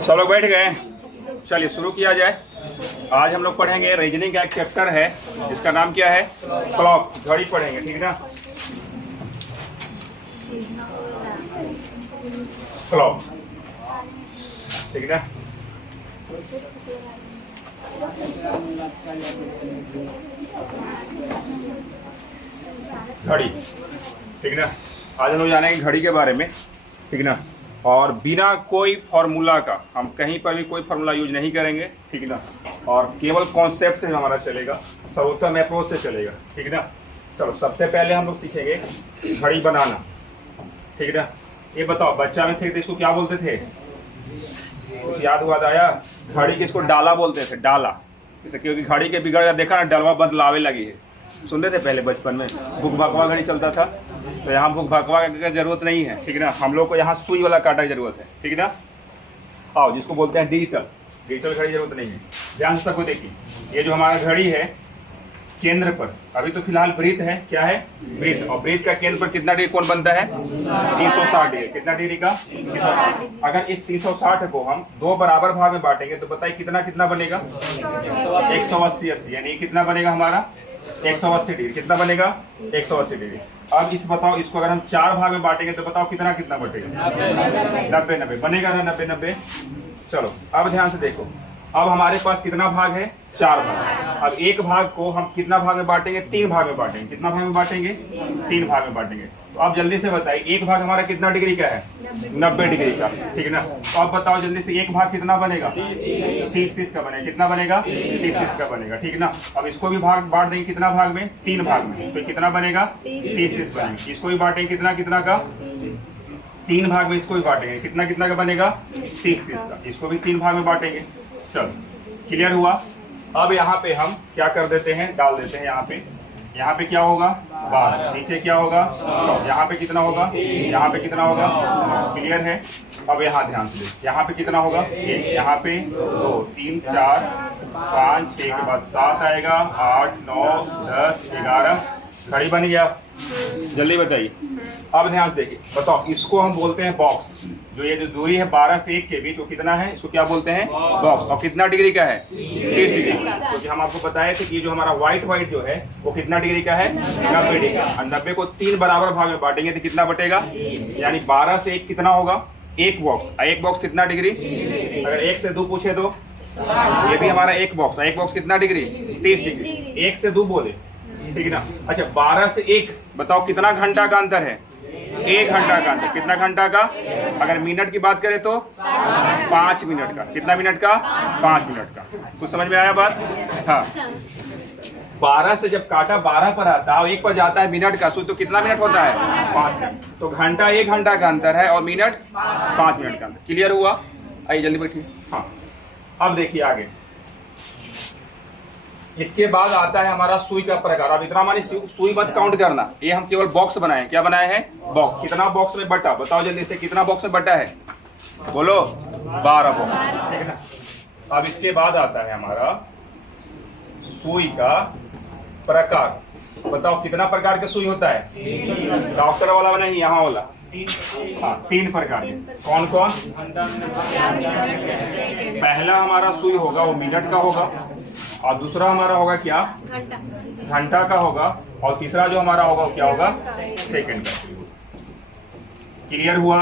सब लोग बैठ गए? चलिए शुरू किया जाए। आज हम लोग पढ़ेंगे रीजनिंग का एक चैप्टर है जिसका नाम क्या है, क्लॉक, घड़ी पढ़ेंगे, ठीक ना। क्लॉक, ठीक ना। घड़ी, ठीक ना। आज हम लोग जानेंगे घड़ी के बारे में, ठीक ना। और बिना कोई फार्मूला का हम कहीं पर भी कोई फार्मूला यूज नहीं करेंगे, ठीक ना। और केवल कॉन्सेप्ट से हमारा चलेगा, सर्वोत्तम अप्रोच से चलेगा, ठीक ना। चलो सबसे पहले हम लोग सीखेंगे घड़ी बनाना, ठीक ना। ये बताओ, बच्चा में थे तो इसको क्या बोलते थे, कुछ याद हुआ आया? घड़ी के इसको डाला बोलते थे, डाला। जैसे क्योंकि घड़ी के बिगड़ गया, देखा ना, डलवा बदलावे लगी है। सुनते थे पहले बचपन में, भूख भकवा घड़ी चलता था, तो यहाँ भूख भकवा की जरूरत नहीं है, ठीक ना। हम लोग को यहाँ सुई वाला कांटा की जरूरत है, ठीक ना। आओ, जिसको बोलते हैं डिजिटल, डिजिटल घड़ी जरूरत नहीं है। ध्यान से सबको देखिए, ये जो हमारा घड़ी है केंद्र पर अभी तो फिलहाल वृत्त है, क्या है, वृत्त। और वृत्त का केंद्र पर कितना डिग्री कोण बनता है? 360 डिग्री। कितना डिग्री का? 360। अगर इस 360 को हम दो बराबर भाग में बांटेंगे तो बताइए कितना कितना बनेगा? 180। यानी कितना बनेगा हमारा? 180 डिग्री। कितना बनेगा? 180 डिग्री। अब इस बताओ, इसको अगर हम चार भाग में बांटेंगे तो बताओ कितना कितना बटेगा? 90 बनेगा ना, 90। चलो अब ध्यान से देखो, अब हमारे पास कितना भाग है? 4 भाग। अब एक भाग को हम कितना भाग में बांटेंगे? 3 भाग में बांटेंगे। कितना भाग में बांटेंगे? 3 भाग में बांटेंगे। तो आप जल्दी से बताइए, एक भाग हमारा कितना डिग्री का है? 90 डिग्री का, ठीक ना। तो आप बताओ जल्दी से, एक भाग कितना बनेगा? 30 का बनेगा। कितना बनेगा? 30 का बनेगा, ठीक ना। अब इसको भी भाग बांट देंगे, कितना भाग में? 3 भाग में। तो कितना बनेगा? 30 बनेगा। इसको भी बांटेंगे, कितना कितना का? 3 भाग में इसको भी बांटेंगे, कितना कितना का बनेगा? 30 का। इसको भी 3 भाग में बांटेंगे। चलो क्लियर हुआ। अब यहाँ पे हम क्या कर देते हैं, डाल देते हैं यहाँ पे क्या होगा? 12। नीचे क्या होगा? 100। यहाँ पे कितना होगा? यहाँ पे कितना होगा? क्लियर है। अब यहाँ ध्यान से देखिए, यहाँ पे कितना होगा? 1, यहाँ पे 2, 3, 4, 5, 6 के बाद 7 आएगा, 8, 9, 10, 11। घड़ी बन गया। जल्दी बताइए। अब ध्यान से देखिए, बताओ, इसको हम बोलते हैं बॉक्स। जो ये जो दूरी है 12 से 1 के बीच, वो कितना है? इसको क्या बोलते हैं? बॉक्स। और कितना डिग्री का है? 30 डिग्री। क्योंकि हम आपको बताए थे कि ये जो हमारा व्हाइट जो है वो कितना डिग्री का है? 90 डिग्री का। और 90 को 3 बराबर भाग में बांटेंगे तो कितना बटेगा? यानी 12 से 1 कितना होगा? एक बॉक्स। एक बॉक्स कितना डिग्री? अगर 1 से 2 पूछे तो ये भी हमारा एक बॉक्स। एक बॉक्स कितना डिग्री? 30 डिग्री। 1 से 2 बोले, ठीक है ना। अच्छा, 12 से 1 बताओ कितना घंटा का अंतर है? 1 घंटा का अंतर। कितना घंटा का? अगर मिनट की बात करें तो 5 मिनट का। कितना मिनट का? 5 मिनट का। कुछ समझ में आया बात? हाँ। 12 से जब काटा 12 पर आता है और 1 पर जाता है मिनट का सूत्र, तो कितना मिनट होता है? 5 मिनट। तो घंटा 1 घंटा का अंतर है और मिनट 5 मिनट का अंतर। क्लियर हुआ? आइए जल्दी बैठिए। हाँ, अब देखिए आगे। इसके बाद आता है हमारा सुई का प्रकार। अब इतना मानी सुई मत काउंट करना, ये हम केवल बॉक्स बनाए। क्या बनाए हैं? बॉक्स। कितना बॉक्स में बटा? बताओ जल्दी से, कितना बॉक्स में बटा है? बोलो। 12 बॉक्स, ठीक है ना। अब इसके बाद आता है हमारा सुई का प्रकार। बताओ कितना प्रकार का सुई होता है? डॉक्टर वाला नहीं, यहाँ वाला। हाँ, 3 प्रकार के। कौन कौन? पहला हमारा सुई होगा वो मिनट का होगा, और दूसरा हमारा होगा क्या? घंटा का होगा, और तीसरा जो हमारा होगा वो क्या होगा? सेकंड का। क्लियर हुआ?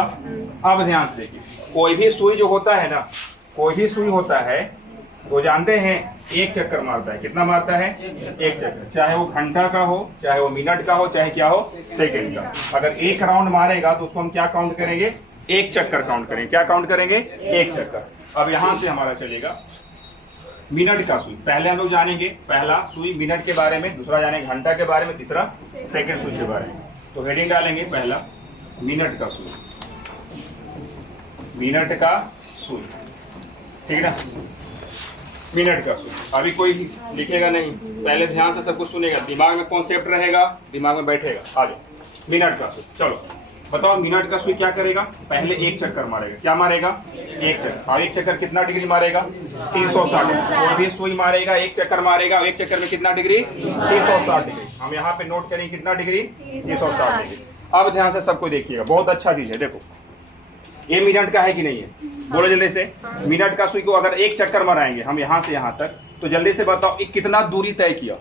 अब ध्यान से देखिए, कोई भी सुई जो होता है ना, कोई भी सुई होता है वो जानते हैं 1 चक्कर मारता है। कितना मारता है? 1 चक्कर। चाहे वो घंटा का हो, चाहे वो मिनट का हो, चाहे क्या हो, सेकंड का। अगर 1 राउंड मारेगा तो उसको हम क्या काउंट करेंगे? 1 चक्कर काउंट करेंगे। क्या काउंट करेंगे? 1 चक्कर। अब यहाँ से हमारा चलेगा मिनट का सुई। पहले हम लोग जानेंगे पहला सुई मिनट के बारे में, दूसरा जानेंगे घंटा के बारे में, तीसरा सेकंड सुई के बारे में। तो हेडिंग डालेंगे पहला मिनट का सुई। मिनट का सुई, ठीक है ना। मिनट का सुई। अभी कोई लिखेगा नहीं, पहले ध्यान से सब कुछ सुनेगा, दिमाग में कॉन्सेप्ट रहेगा, दिमाग में बैठेगा। आ जाओ, मिनट का सुई। चलो बताओ, मिनट का सुई क्या करेगा? पहले 1 चक्कर मारेगा। क्या मारेगा? 1 चक्कर। और 1 चक्कर कितना डिग्री मारेगा? 360। कोई भी सुई मारेगा 1 चक्कर मारेगा, 1 चक्कर में कितना डिग्री? 360 डिग्री। हम यहाँ पे नोट करेंगे कितना डिग्री? 360 डिग्री। अब ध्यान से सबको देखिएगा, बहुत अच्छा चीज है। देखो ये मिनट का है कि नहीं है? बोलो जल्दी से। मिनट का सुई को अगर एक चक्कर मराएंगे हम यहाँ से यहाँ तक, तो जल्दी से बताओ ये कितना दूरी तय किया?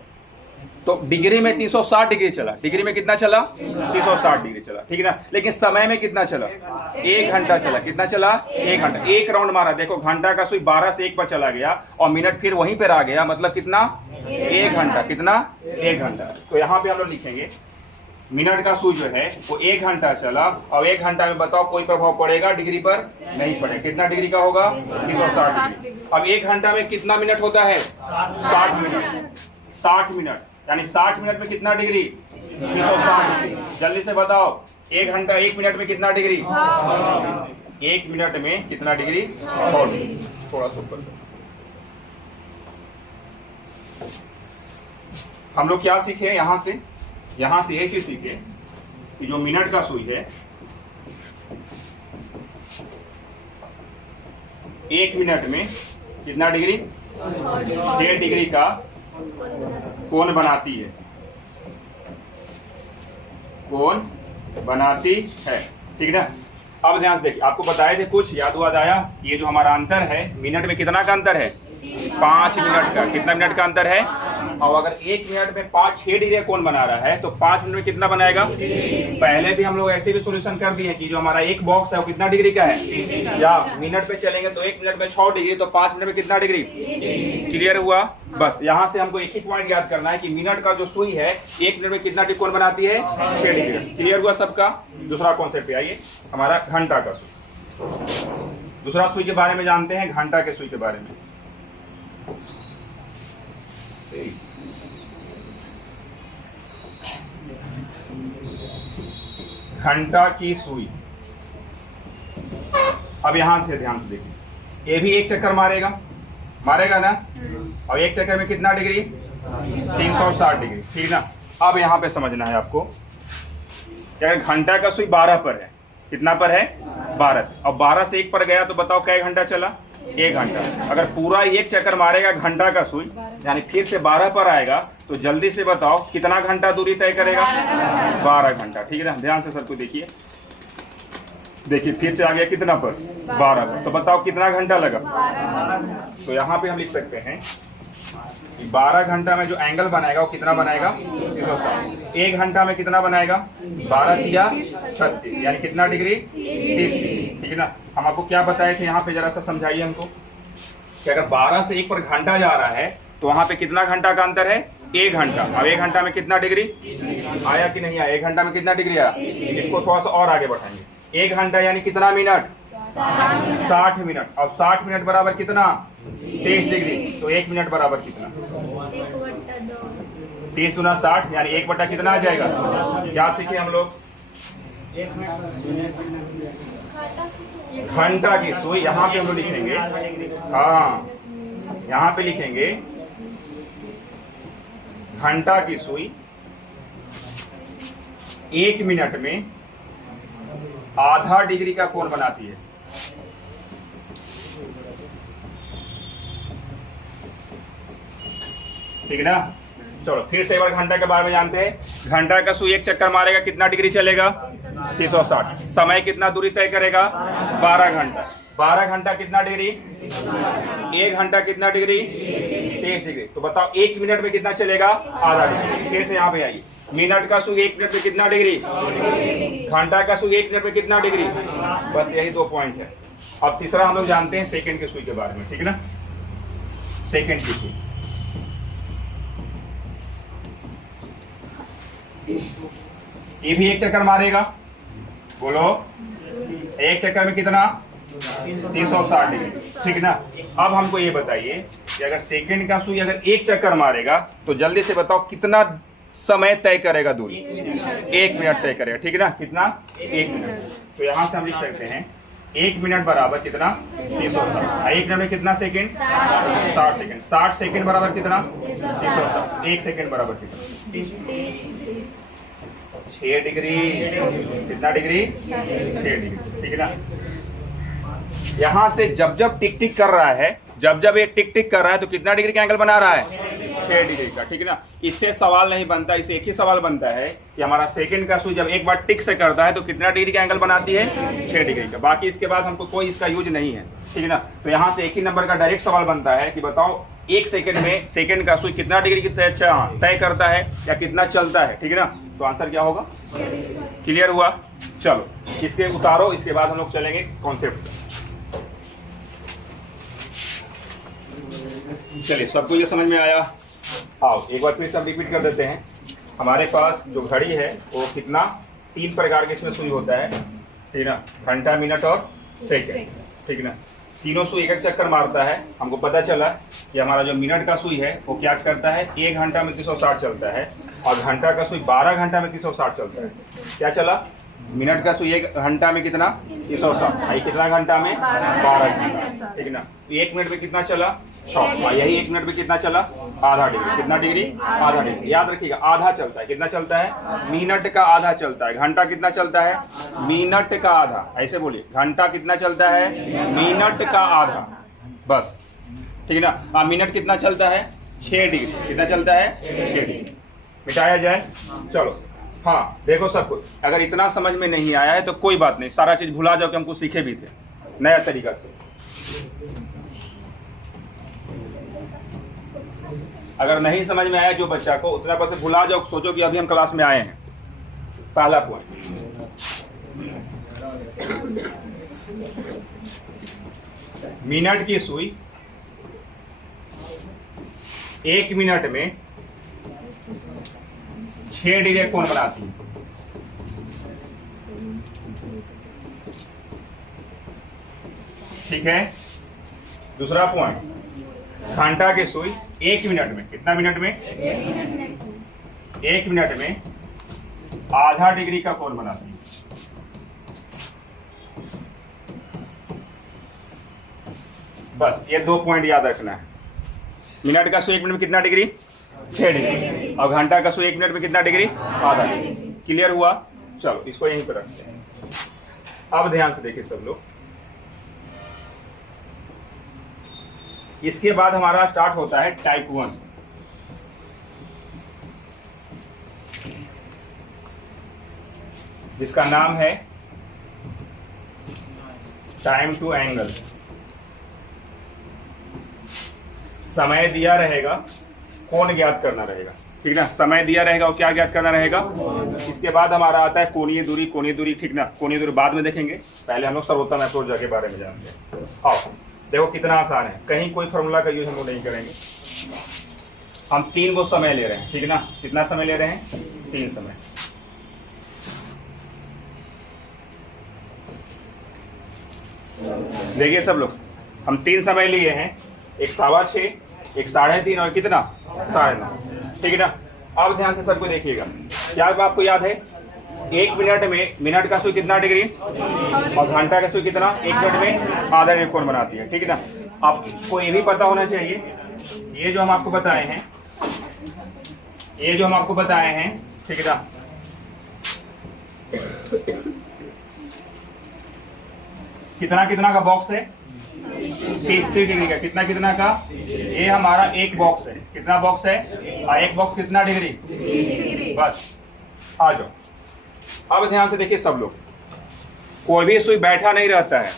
तो डिग्री में 360 डिग्री चला। डिग्री में कितना चला? 360 डिग्री चला, ठीक है ना। लेकिन समय में कितना चला? 1 घंटा चला। कितना चला? 1 घंटा। एक राउंड मारा, देखो घंटा का सुई 12 से 1 पर चला गया और मिनट फिर वहीं पर आ गया, मतलब कितना? 1 घंटा। कितना? 1 घंटा। तो यहाँ पे हम लोग लिखेंगे मिनट का सुई जो है वो 1 घंटा चला और 1 घंटा में बताओ कोई प्रभाव पड़ेगा डिग्री पर? नहीं पड़ेगा। कितना डिग्री का होगा? 360 डिग्री। अब 1 घंटा में कितना मिनट होता है? 60 मिनट। 60 मिनट यानी 60 मिनट में कितना डिग्री? 360 डिग्री। जल्दी से बताओ 1 घंटा 1 मिनट में कितना डिग्री? 1 मिनट में कितना डिग्री? 100 डिग्री। थोड़ा सा ऊपर हम लोग क्या सीखे यहाँ से ये चीज सीखे कि जो मिनट का सुई है 1 मिनट में कितना डिग्री? 1.5 डिग्री का कोण बनाती है। कोण बनाती है, ठीक है ना। अब ध्यान से देखिए, आपको बताए थे कुछ याद आया? ये जो हमारा अंतर है मिनट में कितना का अंतर है? 5 मिनट का। कितना मिनट का अंतर है? और अगर 1 मिनट में 5-6 डिग्री कोण बना रहा है तो 5 मिनट में कितना बनाएगा? पहले भी हम लोग ऐसे भी सॉल्यूशन कर दिए कि जो हमारा एक बॉक्स है वो कितना डिग्री का है? या मिनट पे चलेंगे तो 1 मिनट में 6 डिग्री, तो 5 मिनट में कितना डिग्री? क्लियर हुआ? बस यहाँ से हमको एक ही पॉइंट याद करना है कि मिनट का जो सुई है 1 मिनट में कितना डिग्री कोण बनाती है? 6 डिग्री। क्लियर हुआ सबका? दूसरा कॉन्सेप्ट पे आइए, हमारा घंटा का सुई। दूसरा सुई के बारे में जानते हैं, घंटा के सुई के बारे में। घंटा की सुई। अब यहां से ध्यान से देखिए, ये भी एक चक्कर मारेगा ना, और एक चक्कर में कितना डिग्री? 360 डिग्री, ठीक ना। अब यहाँ पे समझना है आपको कि अगर घंटा का सुई 12 पर है, कितना पर है? 12 से, और 12 से 1 पर गया तो बताओ क्या घंटा चला? 1 घंटा। अगर पूरा एक चक्कर मारेगा घंटा का सुई यानी फिर से 12 पर आएगा तो जल्दी से बताओ कितना घंटा दूरी तय करेगा? 12 घंटा, ठीक है ना। ध्यान से सबको देखिए फिर से आ गया कितना पर? 12 पर। तो बताओ कितना घंटा लगा? तो यहाँ पे हम लिख सकते हैं 12 घंटा में जो एंगल बनाएगा वो कितना बनाएगा? 1 घंटा में कितना बनाएगा? 12 या 36 यानी कितना डिग्री? 30 डिग्री, ठीक है ना। हम आपको क्या बताए थे यहाँ पे, जरा सा समझाइए हमको कि अगर 12 से 1 पर घंटा जा रहा है तो वहां पे कितना घंटा का अंतर है? 1 घंटा। अब 1 घंटा में कितना डिग्री आया कि नहीं आया? 1 घंटा में कितना डिग्री आया? इसको थोड़ा सा और आगे बढ़ाएंगे। 1 घंटा यानी कितना मिनट? 60 मिनट। और 60 मिनट बराबर कितना? 30 डिग्री। तो 1 मिनट बराबर कितना? 30 गुना 60 यानी 1 बटा कितना आ जाएगा? क्या सीखे हम लोग? घंटा की सुई। यहाँ पे हम लोग लिखेंगे, हाँ यहाँ पे लिखेंगे घंटा की सुई 1 मिनट में आधा डिग्री का कोण बनाती है। ठीक है ना। चलो फिर से एक बार घंटा के बारे में जानते हैं। घंटा का सुई एक चक्कर मारेगा कितना डिग्री चलेगा? 360। समय कितना दूरी तय करेगा? 12 घंटा। 12 घंटा कितना डिग्री? 1 घंटा कितना डिग्री? 30 डिग्री। तो बताओ 1 मिनट में कितना चलेगा? आधा डिग्री। फिर से यहाँ पे आइए, मिनट का सुई 1 मिनट में कितना डिग्री? घंटा का सुई 1 मिनट में कितना डिग्री? बस यही 2 पॉइंट है। अब तीसरा हम लोग जानते हैं सेकंड के सुई के बारे में, ठीक है ना। सेकंड की सुई ये भी एक चक्कर मारेगा, बोलो एक चक्कर में कितना? 360 डिग्री, ठीक ना। अब हमको ये बताइए कि अगर सेकंड का सुई अगर एक चक्कर मारेगा तो जल्दी से बताओ कितना समय तय करेगा दूरी? 1 मिनट तय करेगा, ठीक है ना। कितना? 1 मिनट। तो यहाँ से हम लिख सकते हैं 1 मिनट बराबर कितना? 360। 1 मिनट में कितना सेकंड? 60 सेकंड। 60 सेकंड बराबर कितना? 360। 1 सेकंड बराबर कितना? 6 डिग्री। कितना डिग्री? 6 डिग्री, ठीक है ना। यहाँ से जब जब टिक टिक कर रहा है, जब जब ये टिक टिक कर रहा है तो कितना डिग्री का एंगल बना रहा है? 6 डिग्री का, ठीक है ना। इससे सवाल नहीं बनता, इससे एक ही सवाल बनता है कि हमारा सेकंड का सुई जब एक बार टिक से करता है तो कितना डिग्री का एंगल बनाती है, 6 डिग्री का। बाकी इसके बाद हमको कोई इसका यूज नहीं है, ठीक है ना। तो यहाँ से एक ही नंबर का डायरेक्ट सवाल बनता है कि बताओ 1 सेकंड में सेकंड का सुई कितना डिग्री की तय करता है या कितना चलता है, ठीक है ना। तो आंसर क्या होगा, क्लियर हुआ। चलो इसके उतारो, इसके बाद हम लोग चलेंगे कॉन्सेप्ट पे। चलिए सबको ये समझ में आया। आओ एक बार फिर सब रिपीट कर देते हैं। हमारे पास जो घड़ी है वो कितना 3 प्रकार के इसमें सुई होता है, ठीक है ना। घंटा, मिनट और सेकंड, ठीक है ना। तीनों सुई एक चक्कर मारता है। हमको पता चला कि हमारा जो मिनट का सुई है वो क्या करता है, 1 घंटा में 360 चलता है, और घंटा का सुई 12 घंटा में 360 चलता है। क्या चला, मिनट का सुई 1 घंटा में कितना 360, कितना घंटा में 12 घंटा, ठीक है ना। 1 मिनट में कितना चला 100, यही 1 मिनट में कितना चला आधा डिग्री, कितना डिग्री आधा डिग्री। याद रखिएगा आधा चलता है, कितना चलता है, मिनट का आधा चलता है। घंटा कितना चलता है, मिनट का आधा, ऐसे बोलिए घंटा कितना चलता है, मिनट का आधा, बस, ठीक है ना। मिनट कितना चलता है 6 डिग्री, कितना चलता है 6 डिग्री। मिटाया जाए, चलो। हाँ देखो सब कुछ, अगर इतना समझ में नहीं आया है तो कोई बात नहीं, सारा चीज भुला जाओ कि हमको सीखे भी थे नया तरीका से। अगर नहीं समझ में आया जो बच्चा को, उतना पर से भुला जाओ, सोचो कि अभी हम क्लास में आए हैं। पहला पॉइंट, मिनट की सुई 1 मिनट में 6 डिग्री कोण बनाती है। ठीक है। दूसरा पॉइंट, घंटा की सुई 1 मिनट में, कितना मिनट में, 1 मिनट में आधा डिग्री का कोण बनाती है। बस ये 2 पॉइंट याद रखना है। मिनट का सुई 1 मिनट में कितना डिग्री, 6 डिग्री, और घंटा का सुई 1 मिनट में कितना डिग्री, आधा डिग्री। क्लियर हुआ। चलो इसको यहीं पर रखते हैं। अब ध्यान से देखिए सब लोग, इसके बाद हमारा स्टार्ट होता है टाइप 1। जिसका नाम है टाइम टू एंगल। समय दिया रहेगा, कोण ज्ञात करना रहेगा, ठीक ना। समय दिया रहेगा और क्या ज्ञात करना रहेगा। इसके बाद हमारा आता है कोणीय दूरी, कोणीय दूरी, ठीक ना। कोणीय दूरी बाद में देखेंगे, पहले हम लोग सर्वोत्तम अप्रोच के बारे में जानते हैं। आओ देखो कितना आसान है, कहीं कोई फॉर्मूला का यूज हम लोग नहीं करेंगे। हम 3 गो समय ले रहे हैं, ठीक ना। कितना समय ले रहे हैं, 3 समय। देखिए सब लोग, हम 3 समय लिए हैं, एक 6.25, एक 3.5 और कितना 9.5, ठीक है ना। अब ध्यान से सबको देखिएगा, क्या आपको याद है 1 मिनट में मिनट का सुई कितना डिग्री और घंटा का सुई कितना, 1 मिनट में आधा डिग्री कोण बनाती है, ठीक है ना। आपको ये भी पता होना चाहिए, ये जो हम आपको बताए हैं, ये जो हम आपको बताए हैं, ठीक है ना, कितना कितना का बॉक्स है, 30 डिग्री का, कितना कितना का, ये हमारा एक बॉक्स है, कितना बॉक्स है, एक बॉक्स कितना डिग्री, 30 डिग्री। बस आ जाओ। अब ध्यान से देखिए सब लोग, कोई भी सुई बैठा नहीं रहता है,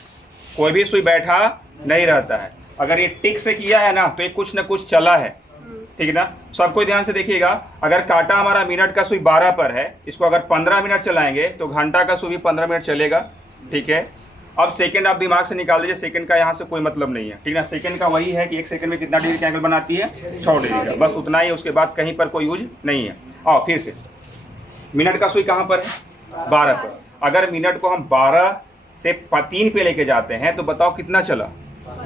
कोई भी सुई बैठा नहीं रहता है। अगर ये टिक से किया है ना तो ये कुछ ना कुछ चला है, ठीक है ना। सबको ध्यान से देखिएगा, अगर कांटा हमारा मिनट का सुई 12 पर है, इसको अगर 15 मिनट चलाएंगे तो घंटा का सुई भी 15 मिनट चलेगा, ठीक है। अब सेकंड आप दिमाग से निकाल दीजिए, सेकंड का यहाँ से कोई मतलब नहीं है, ठीक है ना। सेकंड का वही है कि 1 सेकंड में कितना डिग्री का एंगल बनाती है, 6 डिग्री का, बस उतना ही, उसके बाद कहीं पर कोई यूज नहीं है। और फिर से मिनट का सुई कहाँ पर है, 12 पर। अगर मिनट को हम 12 से 3 पे लेके जाते हैं तो बताओ कितना चला,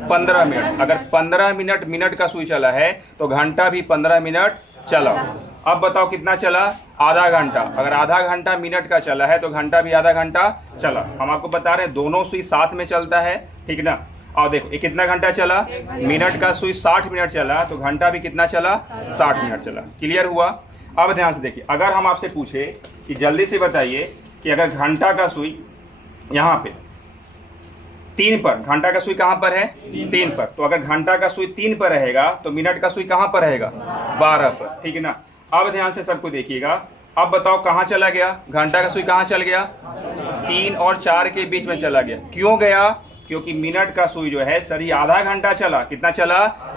15 मिनट। अगर 15 मिनट मिनट का सुई चला है तो घंटा भी 15 मिनट चला। अब बताओ कितना चला, आधा घंटा। अगर आधा घंटा मिनट का चला है तो घंटा भी आधा घंटा चला। हम आपको बता रहे हैं दोनों सुई साथ में चलता है, ठीक है ना। और देखो ये कितना घंटा चला, मिनट का सुई 60 मिनट चला तो घंटा भी कितना चला, 60 मिनट चला। क्लियर हुआ। अब ध्यान से देखिए, अगर हम आपसे पूछे कि जल्दी से बताइए कि अगर घंटा का सुई यहाँ पे 3 पर। घंटा का सुई कहाँ पर है? 3 पर। तो अगर घंटा का सुई 3 पर रहेगा तो मिनट का सुई कहाँ पर रहेगा? 12 पर। ठीक है ना। अब ध्यान से सबको देखिएगा। अब बताओ कहाँ चला गया? घंटा का सुई कहाँ चल गया? 3 और 4 के बीच में चला गया। क्यों गया? क्योंकि मिनट का सुई जो है सर आधा घंटा चला। कितना चला?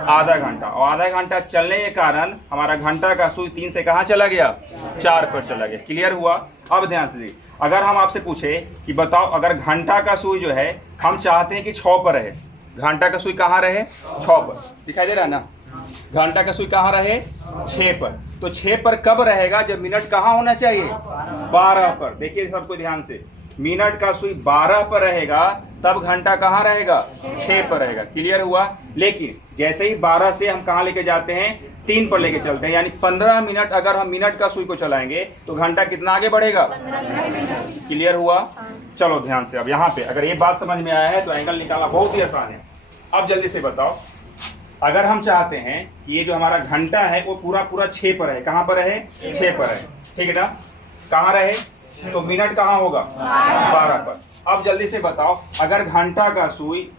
आधा घंटा। और आधा घंटा चलने के कारण हमारा घंटा का सुई 3 से कहाँ चला गया? 4 पर चला गया। क्लियर हुआ? अब ध्यान से देखिए, अगर हम आपसे पूछे कि बताओ अगर घंटा का सुई जो है हम चाहते हैं कि 6 पर रहे, घंटा का सुई कहाँ रहे? 6 पर। दिखाई दे रहा है ना? घंटा का सुई कहाँ रहे? 6 पर। तो 6 पर कब रहेगा? जब मिनट कहाँ होना चाहिए? 12 पर। देखिए सबको ध्यान से, मिनट का सुई 12 पर रहेगा तब घंटा कहाँ रहेगा? 6 पर रहेगा। क्लियर हुआ? लेकिन जैसे ही 12 से हम कहाँ लेके जाते हैं? 3 पर लेके चलते हैं, यानी 15 मिनट अगर हम मिनट का सुई को चलाएंगे तो घंटा कितना आगे बढ़ेगा? क्लियर हुआ? चलो ध्यान से, अब यहाँ पे अगर ये बात समझ में आया है तो एंगल निकालना बहुत ही आसान है। अब जल्दी से बताओ, अगर हम चाहते हैं कि ये जो हमारा घंटा है वो पूरा पूरा 6 पर है, कहाँ पर है? 6 पर है। ठीक है ना? कहाँ रहे? तो मिनट कहाँ होगा? 12 पर। अब जल्दी से बताओ, अगर घंटा का सुई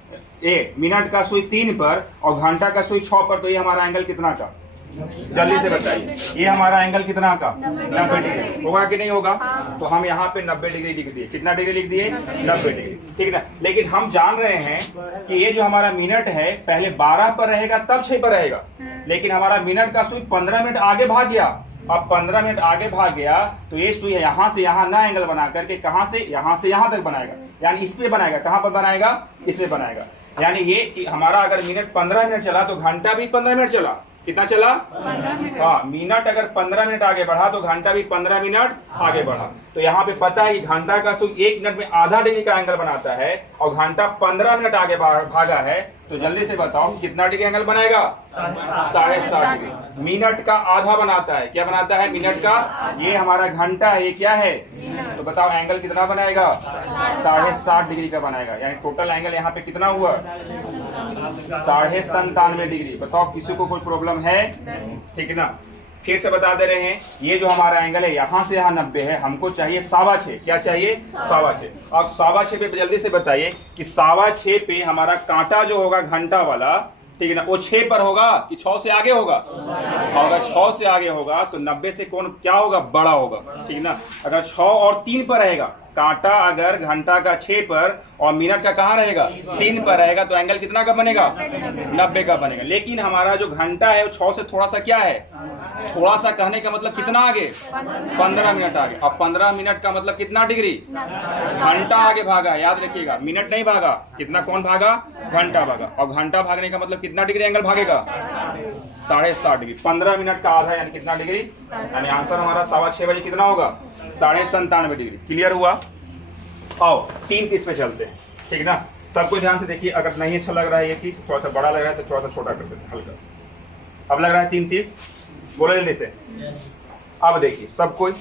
मिनट का सुई 3 पर और घंटा का सुई 6 पर, तो ये हमारा एंगल कितना का? जल्दी से बताइए, ये हमारा एंगल कितना का? 90 डिग्री। होगा कि नहीं होगा? तो हम यहाँ पे 90 डिग्री लिख दिए। कितना डिग्री लिख दिए? 90 डिग्री। ठीक है ना। लेकिन हम जान रहे हैं कि ये जो हमारा मिनट है पहले 12 पर रहेगा तब 6 पर रहेगा, लेकिन हमारा मिनट का सुई 15 मिनट आगे भाग गया। अब 15 मिनट आगे भाग गया तो ये सुई यहाँ से यहाँ ना एंगल बना करके कहाँ से यहाँ तक बनाएगा, यानी इस पे बनाएगा। कहाँ पर बनाएगा? इस पे बनाएगा। यानी ये कि हमारा अगर मिनट 15 मिनट चला तो घंटा भी 15 मिनट चला। कितना चला? 15 मिनट। हाँ, मिनट अगर 15 मिनट आगे बढ़ा तो घंटा भी 15 मिनट आगे बढ़ा। तो यहाँ पे पता है कि घंटा का सुई 1 मिनट में आधा डिग्री का एंगल बनाता है और घंटा 15 मिनट आगे भागा है। तो जल्दी से बताओ कितना डिग्री एंगल बनाएगा? 7.5 डिग्री। मिनट का आधा बनाता है। क्या बनाता है? मिनट का। ये हमारा घंटा है, ये क्या है? तो बताओ एंगल कितना बनाएगा? 7.5 डिग्री का बनाएगा। यानी टोटल एंगल यहाँ पे कितना हुआ? 97.5 डिग्री। बताओ किसी को कोई प्रॉब्लम है? ठीक है ना। फिर से बता दे रहे हैं, ये जो हमारा एंगल है यहाँ से यहाँ 90 है, हमको चाहिए 6.25। क्या चाहिए? 6.25। अब 6.25 पे जल्दी से बताइए कि 6.25 पे हमारा कांटा जो होगा घंटा वाला, ठीक है ना, वो 6 पर होगा कि 6 से आगे होगा? अगर 6 से आगे होगा तो 90 से कौन क्या होगा? बड़ा होगा। ठीक ना। अगर 6 और 3 पर रहेगा, कांटा अगर घंटा का 6 पर और मिनट का कहाँ रहेगा? 3 पर रहेगा, तो एंगल कितना का बनेगा? 90 का बनेगा। लेकिन हमारा जो घंटा है वो 6 से थोड़ा सा क्या है? थोड़ा सा कहने का मतलब कितना आगे? 15 मिनट आगे। अब 15 मिनट का मतलब कितना डिग्री? घंटा आगे भागा। याद रखिएगा, मिनट नहीं भागा। कितना कौन भागा? घंटा भागा। और घंटा भागने का मतलब कितना डिग्री एंगल भागेगा? 7.5 डिग्री। 15 मिनट का आधा यानी कितना डिग्री? यानी आंसर हमारा 6:15 बजे कितना होगा? 97.5 डिग्री। क्लियर हुआ? आओ 3:30 पे चलते हैं। ठीक ना। सबको ध्यान से देखिए, अगर नहीं अच्छा लग रहा है ये चीज, थोड़ा सा बड़ा लग रहा है तो थोड़ा सा छोटा कर देते हैं हल्का सा। अब लग रहा है 3:30? बोलो जल्दी से। अब देखिए सब कोई,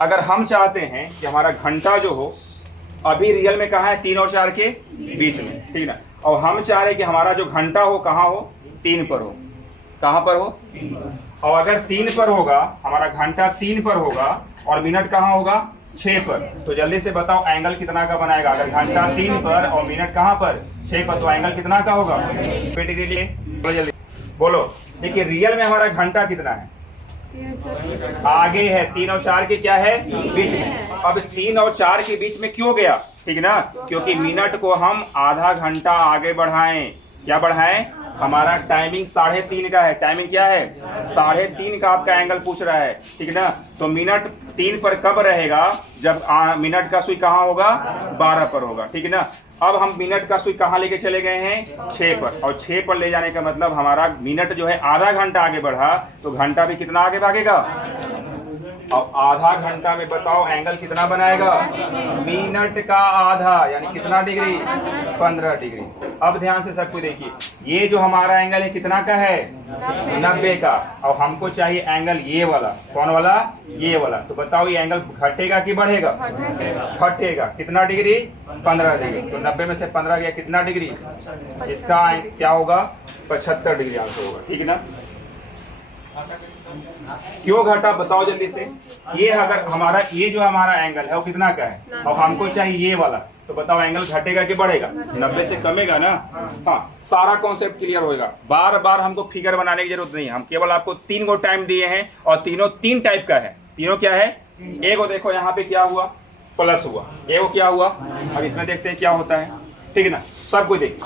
अगर हम चाहते हैं कि हमारा घंटा जो हो अभी रियल में कहाँ है? 3 और 4 के बीच में। ठीक ना। और हम चाह रहे कि हमारा जो घंटा हो कहाँ हो? 3 पर हो। कहाँ पर हो? 3 पर। और अगर 3 पर होगा, हमारा घंटा 3 पर होगा और मिनट कहाँ होगा? 6 पर। तो जल्दी से बताओ एंगल कितना का बनाएगा? अगर घंटा 3 पर और मिनट कहाँ पर? 6 पर, तो एंगल कितना का होगा? 90 डिग्री लिए। बोलो जल्दी बोलो। देखिए रियल में हमारा घंटा कितना है? आगे है। 3 और 4 के क्या है? बीच में। अब 3 और 4 के बीच में क्यों गया? ठीक ना। क्योंकि मिनट को हम आधा घंटा आगे बढ़ाएं। क्या बढ़ाएं? हमारा टाइमिंग 3:30 का है। टाइमिंग क्या है? 3:30 का आपका एंगल पूछ रहा है। ठीक ना। तो मिनट 3 पर कब रहेगा? जब मिनट का सुई कहाँ होगा? 12 पर होगा। ठीक है ना। अब हम मिनट का सुई कहाँ लेके चले गए हैं? 6 पर। और 6 पर ले जाने का मतलब हमारा मिनट जो है आधा घंटा आगे बढ़ा, तो घंटा भी कितना आगे भागेगा? अब आधा घंटा में बताओ एंगल कितना बनाएगा? मिनट का आधा यानी कितना डिग्री? 15 डिग्री। अब ध्यान से सबको देखिए, ये जो हमारा एंगल है कितना का है? 90 का। और हमको चाहिए एंगल ये वाला। कौन वाला? ये वाला। तो बताओ ये एंगल घटेगा कि बढ़ेगा? घटेगा। कितना डिग्री? 15 डिग्री। तो 90 में से 15 गया कितना डिग्री? इसका क्या होगा? 75 डिग्री आंसर होगा। ठीक है ना। क्यों घटा? बताओ जल्दी से। ये अगर हमारा ये जो हमारा एंगल है वो कितना का है? और हमको चाहिए ये वाला। तो बताओ एंगल घटेगा कि बढ़ेगा? 90 से कमेगा ना। हाँ, सारा कॉन्सेप्ट क्लियर होगा। बार बार हमको फिगर बनाने की जरूरत नहीं है, हम केवल आपको 3 गो टाइम दिए हैं और तीनों 3 टाइप का है। तीनों क्या है? एक देखो यहाँ पे क्या हुआ, प्लस हुआ, एक क्या हुआ। अब इसमें देखते हैं क्या होता है, ठीक है ना। सब कुछ देखिए,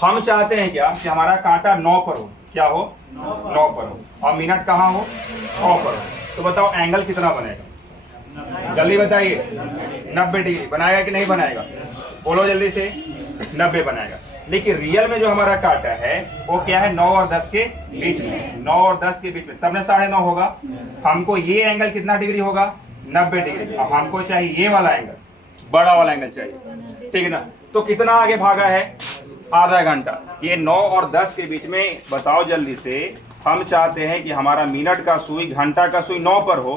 हम चाहते हैं क्या कि हमारा कांटा 9 पर हो। क्या हो? 9 पर हो, और मिनट कहाँ हो? 6 पर हो। तो बताओ एंगल कितना बनेगा? जल्दी बताइए। 90 डिग्री बनाएगा कि नहीं बनाएगा? बोलो जल्दी से। 90 बनाएगा। लेकिन रियल में जो हमारा कांटा है वो क्या है? 9 और 10 के बीच में। 9 और 10 के बीच में, तब ना 9.5 होगा। हमको ये एंगल कितना डिग्री होगा? 90 डिग्री। अब हमको चाहिए ये वाला एंगल, बड़ा वाला एंगल चाहिए, ठीक है ना। तो कितना आगे भागा है? आधा घंटा। ये 9 और 10 के बीच में बताओ जल्दी से। हम चाहते हैं कि हमारा मिनट का सुई, घंटा का सुई 9 पर हो।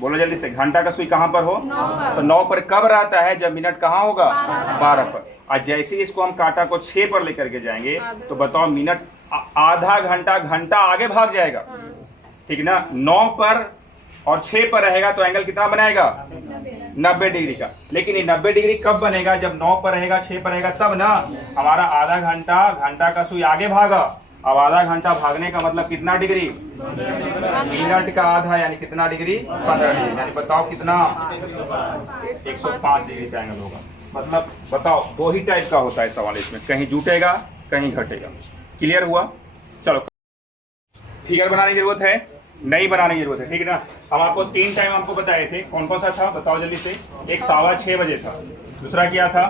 बोलो जल्दी से, घंटा का सुई कहाँ पर हो? 9 तो 9 पर कब रहता है? जब मिनट कहाँ होगा? 12 पर। और जैसे ही इसको हम कांटा को 6 पर लेकर के जाएंगे तो बताओ मिनट आधा घंटा, घंटा आगे भाग जाएगा, ठीक है ना। 9 पर और 6 पर रहेगा तो एंगल कितना बनाएगा? 90 डिग्री का। लेकिन ये 90 डिग्री कब बनेगा? जब 9 पर रहेगा, 6 पर रहेगा, तब ना। हमारा आधा घंटा, घंटा का सुई आगे भागा। अब आधा घंटा भागने का मतलब कितना डिग्री? मिनट का आधा यानी कितना डिग्री? 15 डिग्री। यानी बताओ कितना? 105 डिग्री का एंगल होगा। मतलब बताओ, 2 ही टाइप का होता है सवाल इसमें, कहीं जुटेगा कहीं घटेगा। क्लियर हुआ? चलो, फिगर बनाने की जरूरत है? नहीं बनाने की जरूरत है, ठीक है ना। हम आपको 3 टाइम हमको बताए थे, कौन कौन सा था बताओ जल्दी से। एक 6:15 बजे था, दूसरा क्या था?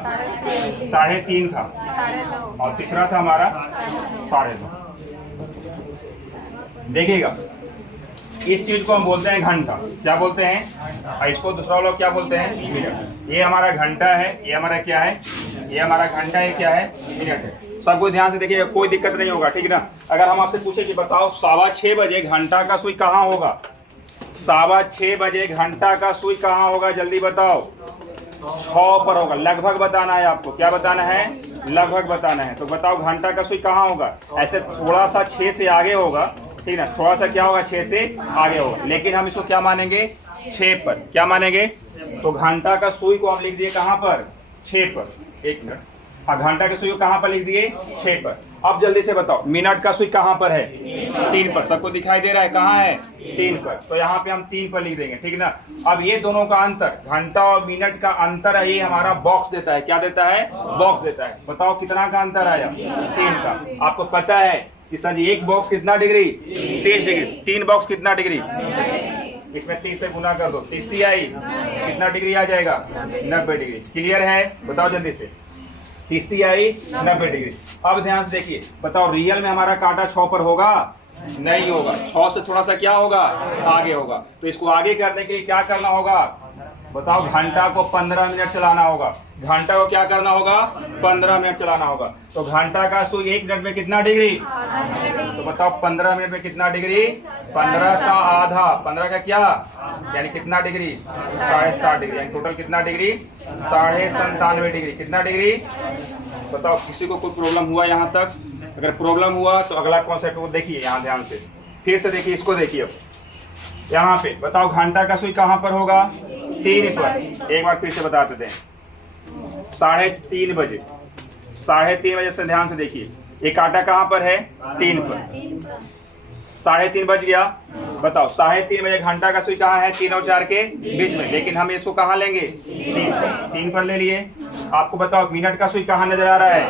3:30 था, और तीसरा था हमारा 2:30। देखिएगा, इस चीज को हम बोलते हैं घंटा। क्या बोलते हैं? और इसको दूसरा लोग क्या बोलते हैं? मिनट। ये हमारा घंटा है, ये हमारा क्या है? ये हमारा घंटा है, क्या है? मिनट है। सबको ध्यान से देखिएगा, कोई दिक्कत नहीं होगा, ठीक है ना। अगर हम आपसे पूछे कि बताओ 6:15 बजे घंटा का सुई कहाँ होगा? 6:15 बजे घंटा का सुई कहाँ होगा? जल्दी बताओ। 6 पर होगा। लगभग बताना है आपको। क्या बताना है? लगभग बताना है। तो बताओ घंटा का सुई कहाँ होगा? ऐसे थोड़ा सा 6 से आगे होगा, ठीक है ना। थोड़ा सा क्या होगा? 6 से आगे होगा। लेकिन हम इसको क्या मानेंगे? 6 पर। क्या मानेंगे? तो घंटा का सुई को हम लिख दिए कहाँ पर? 6 पर। 1 मिनट। हाँ, घंटा के सुई को कहाँ पर लिख दिए? 6 पर। अब जल्दी से बताओ मिनट का सुई कहाँ पर है? 3 पर। सबको दिखाई दे रहा है? कहाँ है? 3 पर। तो यहाँ पे हम 3 पर लिख देंगे, ठीक है ना। अब ये दोनों का अंतर, घंटा और मिनट का अंतर है, ये हमारा बॉक्स देता है। क्या देता है? बॉक्स देता है। बताओ कितना का अंतर आया? 3 का। आपको पता है कि सर एक बॉक्स कितना डिग्री? 30 डिग्री। 3 बॉक्स कितना डिग्री? इसमें 30 से गुना कर दो, 30 आई, कितना डिग्री आ जाएगा? 90 डिग्री। क्लियर है? बताओ जल्दी से। 30 आई, 90 डिग्री। अब ध्यान से देखिए, बताओ रियल में हमारा कांटा 6 पर होगा? नहीं होगा। 6 से थोड़ा सा क्या होगा? आगे होगा। तो इसको आगे करने के लिए क्या करना होगा? बताओ, घंटा को 15 मिनट चलाना होगा। घंटा को क्या करना होगा? 15 मिनट चलाना होगा। तो घंटा का सुई 1 मिनट में कितना डिग्री? तो बताओ 15 मिनट में कितना डिग्री? 15 का आधा। 15 का क्या यानी कितना डिग्री? 7.5 डिग्री। यानी टोटल कितना डिग्री? 97.5 डिग्री। कितना डिग्री? बताओ, किसी को कोई प्रॉब्लम हुआ यहाँ तक? अगर प्रॉब्लम हुआ तो अगला कॉन्सेप्ट को देखिए, यहाँ ध्यान से फिर से देखिए, इसको देखिए। यहाँ पे बताओ घंटा का सुई कहाँ पर होगा? 3 पर। एक बार फिर से बता देते हैं। 3:30 बजे। 3:30 बजे से ध्यान से देखिए, ये कांटा कहाँ पर है? 3 पर। 3:30 बज गया। बताओ 3:30 बजे घंटा का सुई कहाँ है? 3 और 4 के बीच में। लेकिन हम इसको कहाँ लेंगे? 3 पर ले लिए। आपको बताओ मिनट का सुई कहाँ नजर आ रहा है?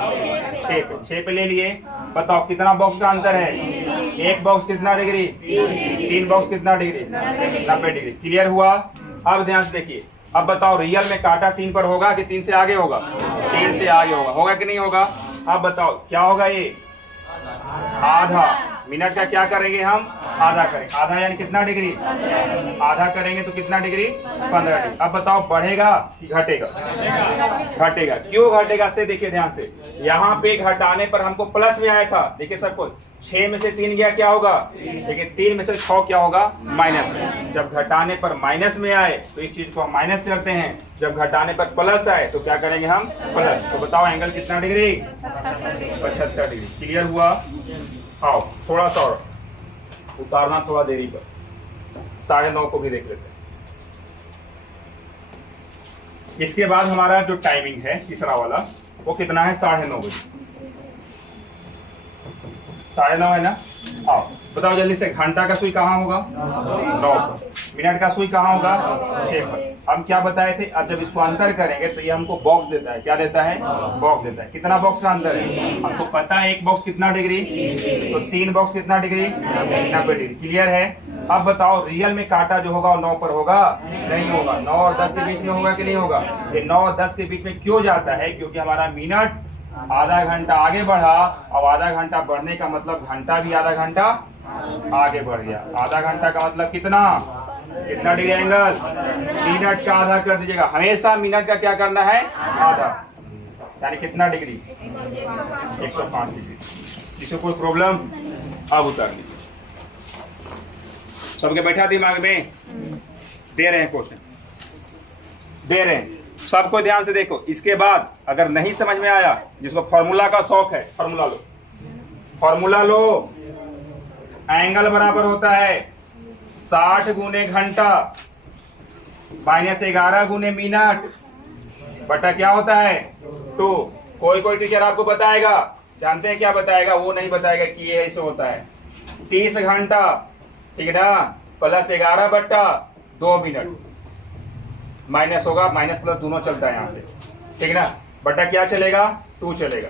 6 पे ले लिए। बताओ कितना बॉक्स का अंतर है? 1 बॉक्स कितना डिग्री? 3 बॉक्स कितना डिग्री? 90 डिग्री। क्लियर हुआ? अब ध्यान से देखिए, अब बताओ रियल में कांटा 3 पर होगा कि 3 से आगे होगा? 3 से आगे होगा। होगा कि नहीं होगा? अब बताओ क्या होगा? ये आधा। मिनट का क्या करेंगे हम? आधा करेंगे। आधा यानी कितना डिग्री? आधा करेंगे तो कितना डिग्री? 15 डिग्री। अब बताओ बढ़ेगा कि घटेगा? घटेगा। क्यों घटेगा से देखिए ध्यान से। यहाँ पे घटाने पर हमको प्लस में आया था। देखिए सबको, 6 में से 3 गया क्या होगा? देखिए 3 में से 6 क्या होगा? माइनस में। जब घटाने पर माइनस में आए तो इस चीज को हम माइनस करते हैं। जब घटाने पर प्लस आए तो क्या करेंगे हम? प्लस। तो बताओ एंगल कितना डिग्री? 75 डिग्री। क्लियर हुआ? आओ थोड़ा सा और उतारना, थोड़ा देरी पर 9:30 को भी देख लेते हैं। इसके बाद हमारा जो टाइमिंग है तीसरा वाला वो कितना है, 9:30 बजे। 9:30 है ना। आओ बताओ जल्दी से, घंटा का सुई कहाँ होगा, 9 पर। मिनट का सुई कहाँ होगा, 6 पर। हम क्या बताए थे, अब जब इसको अंतर करेंगे तो ये हमको बॉक्स देता है। क्या देता है, बॉक्स देता है। कितना बॉक्स का अंतर है, हमको पता है। एक बॉक्स कितना डिग्री, तो 3 बॉक्स कितना डिग्री, 90 डिग्री। क्लियर है। अब बताओ रियल में कांटा जो होगा वो 9 पर होगा, नहीं होगा। 9 और 10 के बीच में होगा कि नहीं होगा। ये 9 और 10 के बीच में क्यों जाता है, क्योंकि हमारा मिनट आधा घंटा आगे बढ़ा। अब आधा घंटा बढ़ने का मतलब घंटा भी आधा घंटा आगे बढ़ गया। आधा घंटा का मतलब कितना डिग्री एंगल, मिनट का आधा कर दीजिएगा। हमेशा मिनट का क्या करना है, आधा, यानी कितना डिग्री, 105 डिग्री। किसी कोई प्रॉब्लम, अब उतार लीजिए। सबके बैठा दिमाग में, दे रहे हैं क्वेश्चन, दे रहे हैं सबको, ध्यान से देखो। इसके बाद अगर नहीं समझ में आया, जिसको फॉर्मूला का शौक है, फॉर्मूला लो, फॉर्मूला लो। एंगल बराबर होता है 60 गुने घंटा माइनस 11 गुने मिनट बटा क्या होता है, 2। कोई टीचर आपको बताएगा, जानते हैं क्या बताएगा, वो नहीं बताएगा कि ये ऐसे होता है। 30 घंटा, ठीक है ना, प्लस 11 बट्टा 2 मिनट। माइनस होगा, माइनस प्लस दोनों चलता है यहाँ पे, ठीक है ना। बटा क्या चलेगा, 2 चलेगा,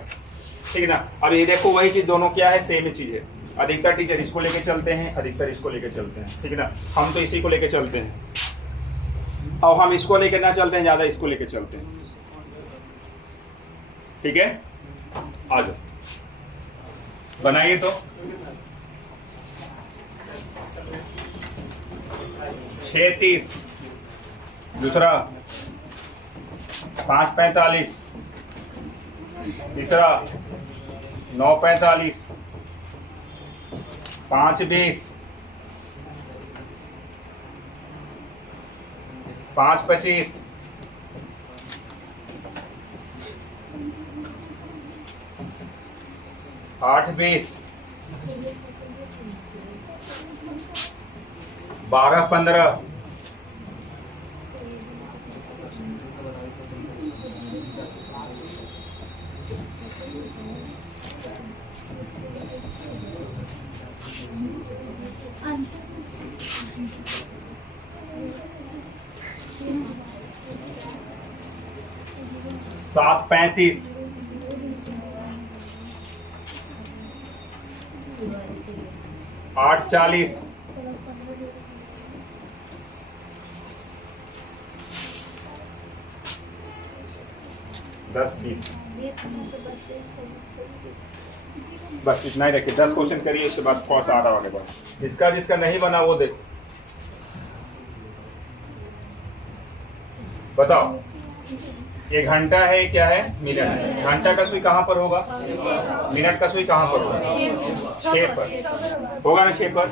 ठीक है ना। अब ये देखो वही चीज, दोनों क्या है, सेम ही चीज है। अधिकतर टीचर इसको लेके चलते हैं, अधिकतर इसको लेके चलते हैं, ठीक है ना। हम तो इसी को लेके चलते हैं, और हम इसको लेके ना चलते हैं, ज्यादा इसको लेके चलते हैं, ठीक है। आ जाओ बनाइए तो। 6:30, दूसरा 5:45, तीसरा 9:45, 5:20, 5:25, 8:20, 12:15, 7:35, 8:40, 10:20। बस इतना ही रखिए। 10 क्वेश्चन करिए, इसके बाद थोड़ा सा आ रहा होगा। जिसका जिसका नहीं बना वो देखो, बताओ। ये घंटा है, क्या है, मिनट है। घंटा का सुई कहाँ पर होगा, मिनट का सुई कहाँ पर होगा, 6 पर होगा ना, 6 पर।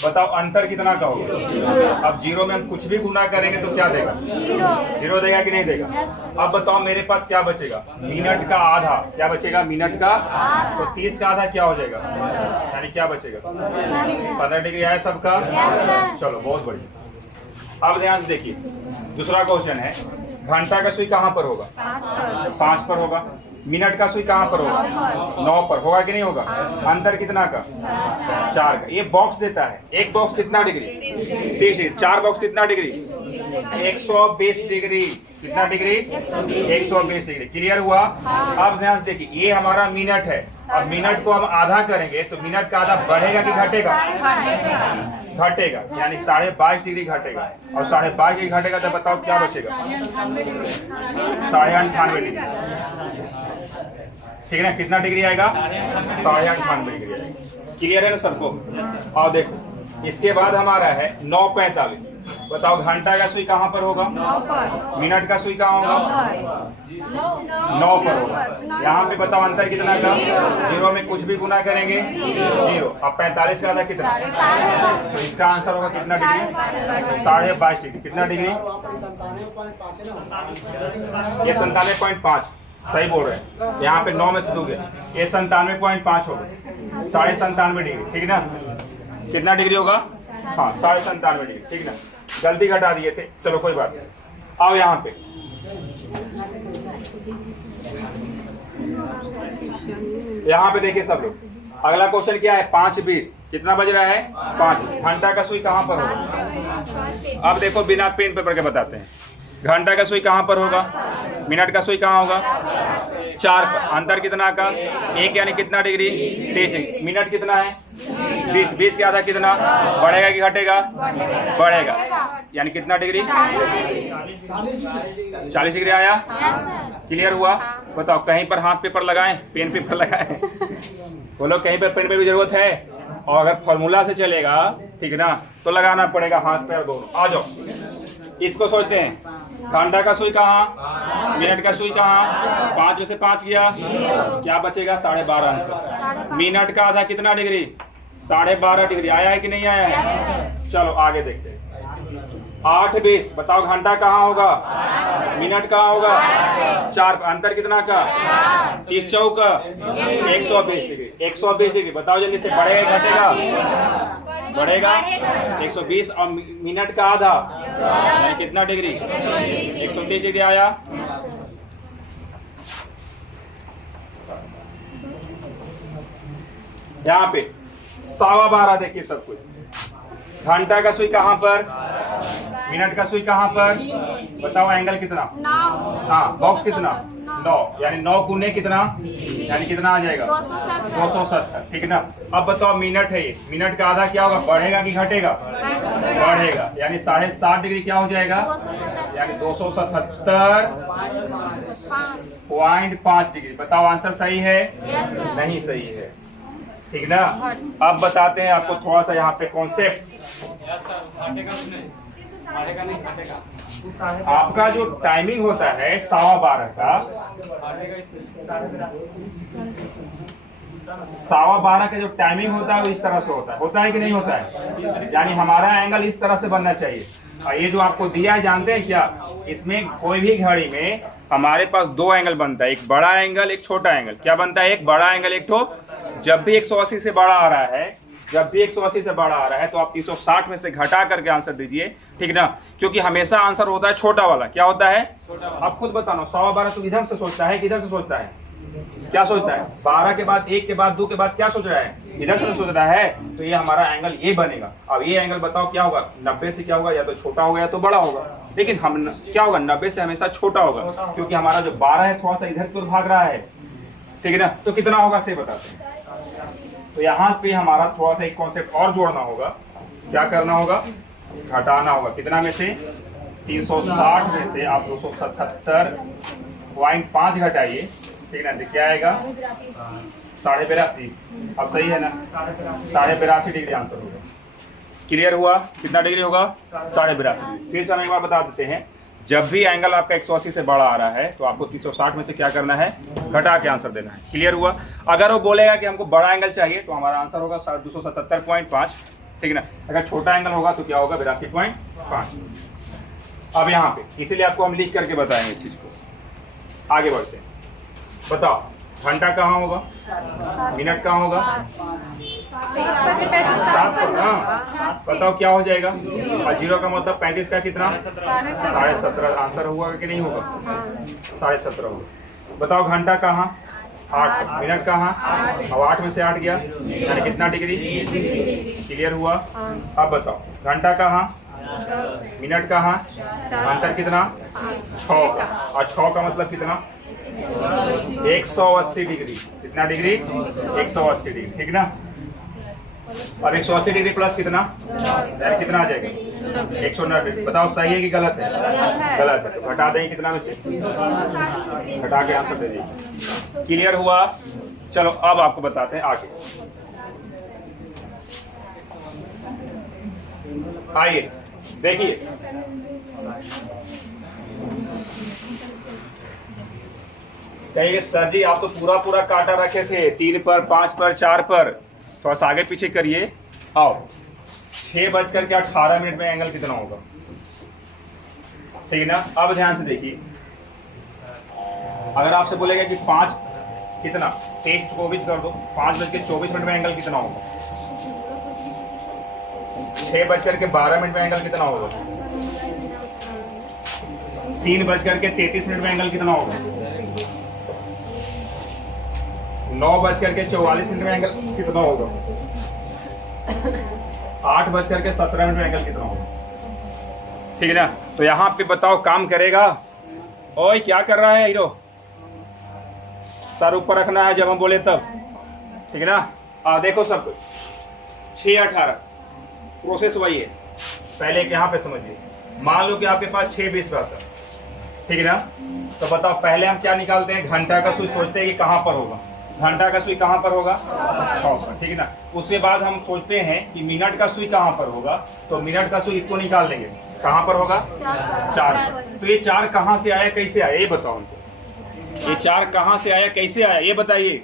बताओ अंतर कितना का होगा। अब 0 में हम कुछ भी गुना करेंगे तो क्या देगा, 0 देगा कि नहीं देगा। अब बताओ मेरे पास क्या बचेगा, मिनट का आधा। क्या बचेगा, मिनट का, तो 30 का आधा क्या हो जाएगा, यानी क्या बचेगा, 15 डिग्री है सबका। चलो बहुत बढ़िया। अब ध्यान से देखिए, दूसरा क्वेश्चन है, घंटा का सुई कहाँ पर होगा, 5 पर होगा। मिनट का सुई कहाँ पर होगा, 9 पर होगा कि नहीं होगा। अंतर कितना का, 4 का। ये बॉक्स देता है, एक बॉक्स कितना डिग्री, 30 डिग्री। 4 बॉक्स कितना डिग्री, 120 डिग्री। कितना डिग्री, 120 डिग्री। क्लियर हुआ। अब ध्यान से देखिए, ये हमारा मिनट है। अब मिनट को हम आधा करेंगे तो मिनट का आधा बढ़ेगा कि घटेगा, घटेगा, यानी 22.5 डिग्री घटेगा। और 22.5 डिग्री घटेगा तो बताओ क्या बचेगा, 98 डिग्री, ठीक है ना। कितना डिग्री आएगा, 98 डिग्री आएगा। क्लियर है ना सबको। और देखो इसके बाद हमारा है 9:45। बताओ घंटा का सुई कहाँ पर होगा, मिनट का सुई कहाँ होगा, 9 पर होगा। यहाँ पे बताओ अंतर कितना का, 0 में कुछ भी गुना करेंगे 0। अब 45 का आधा कितना, तो इसका आंसर होगा कितना डिग्री, 22.5 डिग्री। कितना डिग्री, ये 97.5, सही बोल रहे हैं। यहाँ पे 9 में से दोगे, ये 97.5 होगा, 97.5 डिग्री, ठीक है ना। कितना डिग्री होगा, हाँ 97.5 डिग्री, ठीक है ना। गलती घटा दिए थे, चलो कोई बात नहीं। आओ यहाँ पे यहाँ पे देखिए सब लोग, अगला क्वेश्चन क्या है, 5:20। कितना बज रहा है? 5। घंटा का सुई कहाँ पर होगा? अब देखो बिना पेन पेपर के बताते हैं। घंटा का सुई कहाँ पर होगा? मिनट का सुई कहाँ होगा? 4 पर। अंतर कितना का? 1 यानी कितना डिग्री? 23। मिनट कितना है? 20। 20 के आधा कितना? बढ़ेगा कि घटेगा? बढ़ेगा। यानी कितना डिग्री? 40 डिग्री आया? क्लियर हुआ? बताओ, कहीं पर हाथ पेपर लगाएं, पेन पेपर लगाएं? बोलो, कहीं पर पेन पेपर की जरूरत है? और अगर फॉर्मूला से चलेगा, ठीक है ना, तो लगाना पड़ेगा हाथ पैर दोनों। आ जाओ, इसको सोचते हैं। घंटा का सुई कहाँ? मिनट का सुई कहाँ? 5 में से 5 गया, क्या बचेगा? 12.5 आंसर। मिनट का आधा कितना डिग्री? 12.5 डिग्री। आया है कि नहीं आया है? चलो आगे देखते हैं। 8:20। बताओ, घंटा कहाँ होगा? मिनट कहाँ होगा? 4। अंतर कितना का? 30 चौक 120 डिग्री। 120 डिग्री। बताओ जल्दी से, बढ़ेगा घटेगा? बढ़ेगा। 120 और मिनट का आधा कितना डिग्री? 130 डिग्री आया। यहाँ पे 12.15 देखिए सब कुछ। घंटा का सुई कहाँ पर? मिनट का सुई कहाँ पर? बताओ, एंगल कितना? हाँ, बॉक्स कितना? 9। यानी 9 गुने कितना? यानी कितना आ जाएगा? 270। ठीक है ना। अब बताओ, मिनट है ये, मिनट का आधा क्या होगा? बढ़ेगा कि घटेगा? बढ़ेगा। यानी 7.5 डिग्री क्या हो जाएगा? यानी 277.5 डिग्री। बताओ, आंसर सही है? नहीं सही है। ठीक ना। अब बताते हैं आपको थोड़ा सा यहाँ पे कॉन्सेप्ट। आपका जो टाइमिंग होता है 12.15 का, 12.15 का जो टाइमिंग होता है वो इस तरह से होता है कि नहीं होता है? यानी हमारा एंगल इस तरह से बनना चाहिए। और ये जो आपको दिया है, जानते हैं क्या, इसमें कोई भी घड़ी में हमारे पास 2 एंगल बनता है, एक बड़ा एंगल, एक छोटा एंगल। क्या बनता है? एक बड़ा एंगल, एक ठो। जब भी 180 से बड़ा आ रहा है, जब भी 180 से बड़ा आ रहा है, तो आप 360 में से घटा करके आंसर दीजिए। ठीक ना, क्योंकि हमेशा आंसर होता है छोटा वाला। क्या होता है? आप खुद बताना। 12.15 तो इधर से सोचता है, किधर से सोचता है? क्या सोचता है? 12 के बाद, 1 के बाद, 2 के बाद क्या सोच रहा है? इधर से सोच रहा है। तो ये हमारा एंगल ये बनेगा। अब ये एंगल बताओ क्या होगा? 90 से क्या होगा? या तो छोटा होगा या तो बड़ा होगा। लेकिन हम क्या होगा? 90 से हमेशा छोटा होगा, क्योंकि हमारा जो 12 है थोड़ा सा इधर की ओर भाग रहा है। ठीक है ना। तो कितना होगा से बताते हैं। तो यहाँ पे हमारा थोड़ा सा एक कॉन्सेप्ट और जोड़ना होगा। क्या करना होगा? घटाना होगा। कितना में से? 360 में से आप 277.5 घटाइए। ठीक है ना। क्या आएगा? 82.5। अब सही है ना? 82.5 डिग्री आंसर होगा। क्लियर हुआ? कितना डिग्री होगा? 82.5। फिर से हम एक बार बता देते हैं, जब भी एंगल आपका 180 से बड़ा आ रहा है तो आपको 360 में से क्या करना है? घटा के आंसर देना है। क्लियर हुआ? अगर वो बोलेगा कि हमको बड़ा एंगल चाहिए तो हमारा आंसर होगा 277.5। ठीक है ना। अगर छोटा एंगल होगा तो क्या होगा? 82.5। अब यहाँ पे इसीलिए आपको हम लिख करके बताएंगे इस चीज को। आगे बढ़ते हैं। बताओ, घंटा कहाँ होगा? मिनट कहाँ होगा? 7 हाँ। बताओ क्या हो जाएगा? और 0 का मतलब 35 का कितना? 17.5 आंसर हुआ कि नहीं होगा? 17.5 होगा। बताओ, घंटा कहाँ? 8। मिनट कहाँ? अब 8 में से 8 गया, यानी कितना डिग्री? क्लियर हुआ? अब बताओ, घंटा कहाँ? मिनट कहाँ? अंतर कितना? 6 का। और 6 का मतलब कितना? 180 डिग्री। कितना डिग्री? 180 डिग्री। ठीक ना। अब 180 डिग्री प्लस कितना? कितना आ जाएगा? 190। बताओ सही है कि गलत है? गलत है। तो घटा देंगे कितना में से? घटा के आंसर दे दीजिए। क्लियर हुआ? चलो अब आपको बताते हैं आगे। आइए देखिए, कहिए सर जी आप तो पूरा पूरा काटा रखे थे, 3 पर, 5 पर, 4 पर। थोड़ा सा आगे पीछे करिए। आओ, 6:18 में एंगल कितना होगा? ठीक है ना। अब ध्यान से देखिए, अगर आपसे बोलेगा कि 5 कितना 23-24 कर दो, 5:24 में एंगल कितना होगा? 6:12 में एंगल कितना होगा? 3:33 में एंगल कितना होगा? 9:44 में एंगल कितना होगा? 8:17 में एंगल कितना होगा? ठीक है ना। तो यहाँ पे बताओ काम करेगा? ओए क्या कर रहा है हीरो? सर ऊपर रखना है जब हम बोले तब, ठीक है ना। देखो सब कुछ 6:18 प्रोसेस वही है। पहले यहाँ पे समझिए, मान लो कि आपके पास 6:20 का था, ठीक है ना। तो बताओ पहले हम क्या निकालते हैं? घंटा का सुई सोचते हैं कि कहाँ पर होगा। घंटा का सुई कहाँ पर होगा? 6 पर, ठीक है ना। उसके बाद हम सोचते हैं कि मिनट का सुई कहाँ पर होगा, तो मिनट का सुई इसको निकाल लेंगे। कहाँ पर होगा? 4 पर। तो ये 4 कहाँ से आया, कैसे आया, ये बताओ हमको। ये 4 कहाँ से आया, कैसे आया, ये बताइए।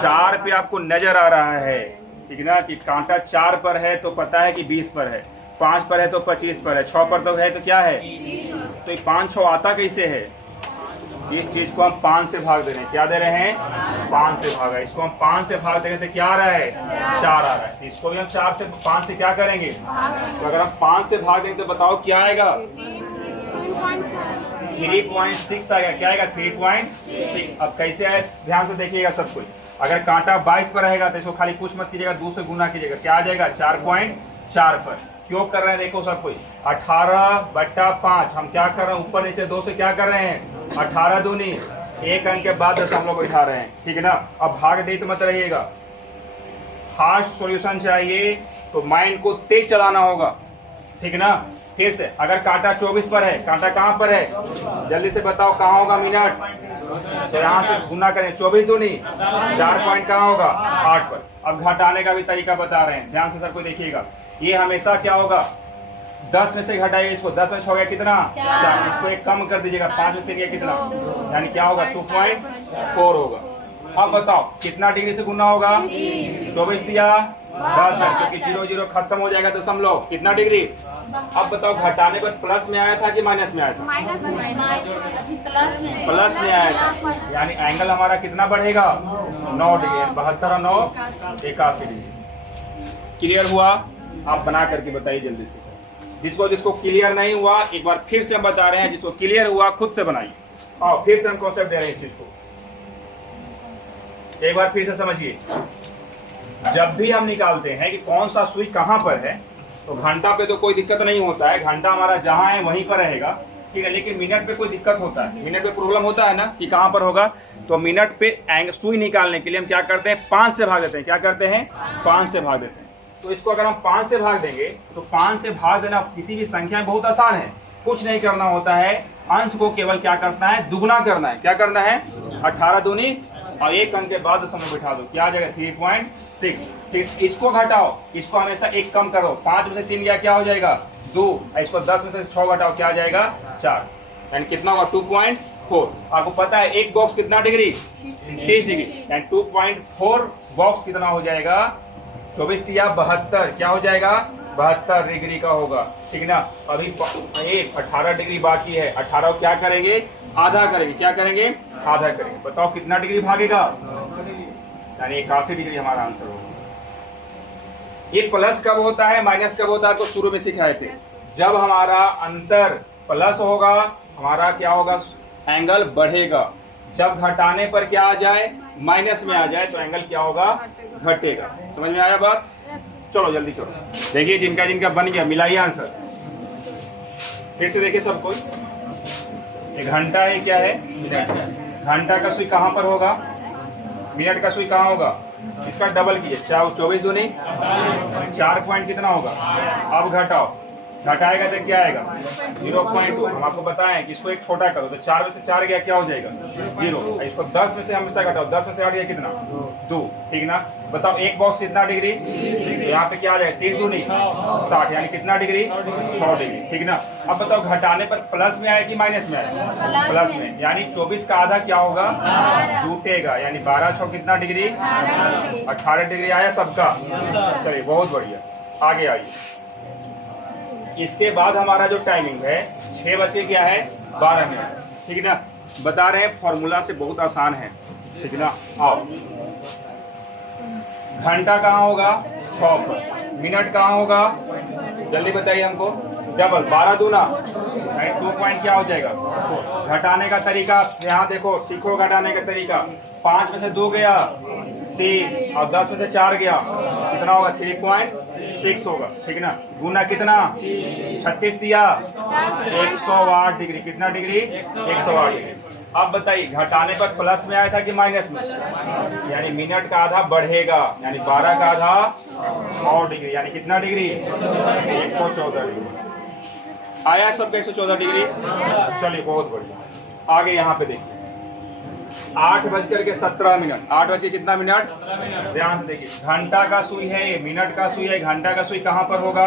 4 पे आपको नजर आ रहा है, ठीक है ना, कि कांटा 4 पर है तो पता है कि 20 पर है, 5 पर है तो 25 पर है, 6 पर तो है तो क्या है? तो ये 5 6 आता कैसे है? इस चीज को हम 5 से भाग दे रहे हैं। क्या दे रहे हैं? 5 से भागा। इसको हम 5 से भाग देंगे तो क्या आ रहा है? 4 आ रहा है। इसको भी हम 4 से 5 से क्या करेंगे? तो अगर हम 5 से भाग देंगे तो बताओ क्या आएगा? 3.6 आएगा। क्या आएगा? 3.6। अब कैसे आए ध्यान से देखिएगा सब कुछ। अगर कांटा 22 पर रहेगा तो इसको खाली कुछ मत कीजिएगा, 2 से गुना कीजिएगा। क्या आ जाएगा? 4.4 पर। क्यों कर रहे हैं देखो सब कुछ। 18/5 हम क्या कर रहे हैं? ऊपर नीचे 2 से क्या कर रहे हैं? 18 दूनी 1 अंक के बाद दशमलव बैठा रहे हैं, ठीक है ना। अब भाग दे तो मत रहिएगा। फास्ट सॉल्यूशन चाहिए तो माइंड को तेज चलाना होगा, ठीक है ना। फिर से अगर कांटा 24 पर है, कांटा कहाँ पर है? जल्दी से बताओ कहाँ होगा मिनट? तो यहाँ से गुना करें, 24 दूनी 4 पॉइंट कहाँ होगा? 8 पर। अब घटाने का भी तरीका बता रहे हैं, ध्यान से सर को देखिएगा। ये हमेशा क्या होगा? 10 में से घटाइए इसको, 10 में हो गया कितना? 4। इसको एक कम कर दीजिएगा, 5 में से गया कितना? यानी क्या होगा? 2.4 होगा। अब बताओ कितना डिग्री से गुना होगा? 24 दिया 72, क्योंकि 0 0 खत्म हो जाएगा दशमलव। कितना डिग्री? अब बताओ घटाने पर प्लस में आया था कि माइनस में आया था? प्लस में आया था, यानी एंगल हमारा कितना बढ़ेगा? 9 डिग्री। 72 और 9 81 डिग्री। क्लियर हुआ? आप बना करके बताइए जल्दी से। जिसको क्लियर नहीं हुआ एक बार फिर से हम बता रहे हैं, जिसको क्लियर हुआ खुद से बनाइए। और फिर से हम कॉन्सेप्ट दे रहे हैं इस चीज को, एक बार फिर से समझिए। जब भी हम निकालते हैं कि कौन सा सुई कहां पर है, तो घंटा पे तो कोई दिक्कत नहीं होता है, घंटा हमारा जहां है वहीं पर रहेगा, ठीक है। लेकिन मिनट पे कोई दिक्कत होता है, मिनट पे प्रॉब्लम होता है ना कि कहां पर होगा। तो मिनट पे सुई निकालने के लिए हम क्या करते हैं? 5 से भाग देते हैं। क्या करते हैं? 5 से भाग देते हैं। तो इसको अगर हम 5 से भाग देंगे तो 5 से भाग देना किसी भी संख्या में बहुत आसान है। कुछ नहीं करना होता है, अंश को केवल क्या करना है? दुगुना करना है। क्या करना है? 18 दूनी और 1 अंक के बाद दशमलव बिठा दो। क्या आ जाएगा? 3.6। फिर इसको घटाओ, इसको हमेशा 1 कम करो। 5 में से 3 गया, क्या हो जाएगा? 2। इसको 10 में से 6 घटाओ, क्या आ जाएगा? 4। यानी कितना होगा? 2.4। आपको पता है एक बॉक्स कितना डिग्री? 30 डिग्री। यानी 2.4 बॉक्स कितना हो जाएगा? 24 दिया 72, क्या हो जाएगा? 72 डिग्री का होगा, ठीक है ना। अभी 18 डिग्री बाकी है। 18 को क्या करेंगे? आधा करेंगे। क्या करेंगे? आधा करेंगे। बताओ कितना डिग्री भागेगा? यानी 81 डिग्री हमारा आंसर होगा। ये प्लस कब होता है, माइनस कब होता है? तो शुरू में सिखाए थे, जब हमारा अंतर प्लस होगा हमारा क्या होगा? एंगल बढ़ेगा। जब घटाने पर क्या आ जाए? माइनस में आ जाए तो एंगल क्या होगा? घटेगा। समझ में आया बात? चलो जल्दी करो। देखिए जिनका जिनका बन गया मिलाइए आंसर। फिर से देखिए सब कोई। ये घंटा है, क्या है? मिनट। घंटा का सुई कहाँ पर होगा? मिनट का सुई कहाँ होगा? इसका डबल कीजिए। 24 दूनी 4 पॉइंट कितना होगा? अब घटाओ, घटाएगा तो क्या आएगा? 0.2। हम आपको बताएं कि इसको एक छोटा करो तो 4 में से 4 गया, क्या हो जाएगा? 0। इसको 10 में से हमेशा घटाओ, 10 में से 8 गया कितना? 2, ठीक ना। बताओ एक बॉक्स कितना डिग्री? यहाँ पे क्या आ जाएगा? 3 दूनी 60, यानी कितना डिग्री? 100 डिग्री, ठीक ना। अब बताओ घटाने पर प्लस में आया कि माइनस में आया? प्लस में, यानी 24 का आधा क्या होगा? टूटेगा, यानी 12 6 कितना डिग्री? 18 डिग्री आया सबका। चलिए बहुत बढ़िया, आगे आइए। इसके बाद हमारा जो टाइमिंग है 6 बजे क्या है? 12 मिनट, ठीक है ना। बता रहे हैं फॉर्मूला से बहुत आसान है, ठीक है ना। आओ, घंटा कहाँ होगा? 6 पर। मिनट कहाँ होगा? जल्दी बताइए हमको। डबल 12 दूना 2 पॉइंट क्या हो जाएगा 4। घटाने का तरीका यहाँ देखो, सीखो घटाने का तरीका। 5 में से 2 गया 3 और 10 में से 4 गया, कितना होगा 3.6 होगा, ठीक ना। गुना कितना 36 दिया 108 डिग्री, कितना डिग्री 108 डिग्री। अब बताइए घटाने पर प्लस में आया था कि माइनस में, यानी मिनट का आधा बढ़ेगा, यानी 12 का आधा 6 डिग्री, यानी कितना डिग्री 114 डिग्री। आया सबका 114 डिग्री। चलिए बहुत बढ़िया। आगे यहाँ पे देखिए 8:17। 8 बज के कितना मिनट, ध्यान से देखिए। घंटा का सुई है ये, मिनट का सुई है, घंटा का सुई कहाँ पर होगा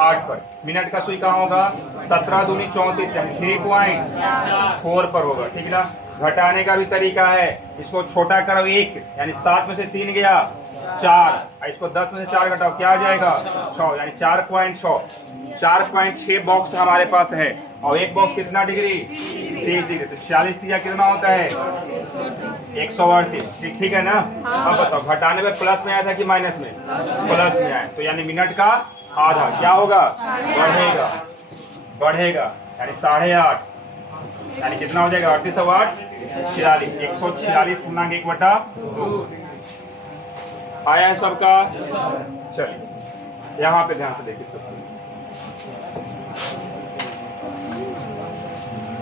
8 पर, मिनट का सुई कहाँ होगा 17 दूनी 34 यानी 3.4 पर होगा, ठीक ना। घटाने का भी तरीका है, इसको छोटा करो 1 यानी 7 में से 3 गया 4, इसको 10 में से 4 घटाओ क्या आ जाएगा 6 यानी 4.6। 4.6 बॉक्स हमारे पास है और एक बॉक्स कितना डिग्री 30 डिग्री, तो 46 दिया कितना होता है 138, ठीक है ना। अब बताओ घटाने में प्लस में आया था कि माइनस में, प्लस में आया, तो यानी मिनट का आधा क्या होगा बढ़ेगा, बढ़ेगा यानी 8.5 यानी कितना हो जाएगा 38 और 8 46, 146.1/2 आया है सबका। चलिए यहाँ पे ध्यान से देखिए सब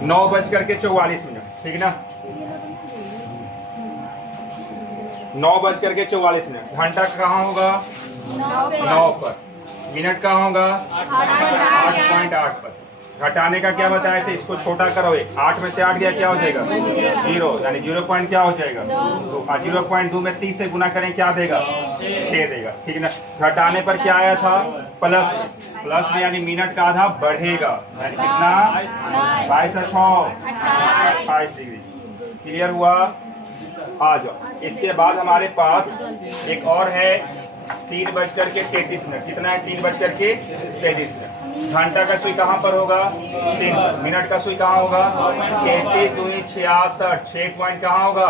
9:44, ठीक ना। 9:44। घंटा कहाँ होगा 9 पर, मिनट कहाँ होगा 8.8 पर। घटाने का क्या बताया थे, इसको छोटा करो 1, 8 में से 8 गया क्या हो जाएगा 0 यानी 0 पॉइंट क्या हो जाएगा 2, 0.2 में 30 से गुना करें क्या देगा 6 देगा, ठीक है ना। घटाने पर क्या आया था प्लस, प्लस में यानी मिनट का आधा बढ़ेगा, यानी कितना 22 और 6 28 डिग्री। क्लियर हुआ। आ जाओ, इसके बाद हमारे पास एक और है 3:33। कितना है 3:33। घंटा का सुई कहाँ पर होगा 3 पर, मिनट का सुई कहाँ होगा 33 दूनी 66, 6 पॉइंट कहाँ होगा।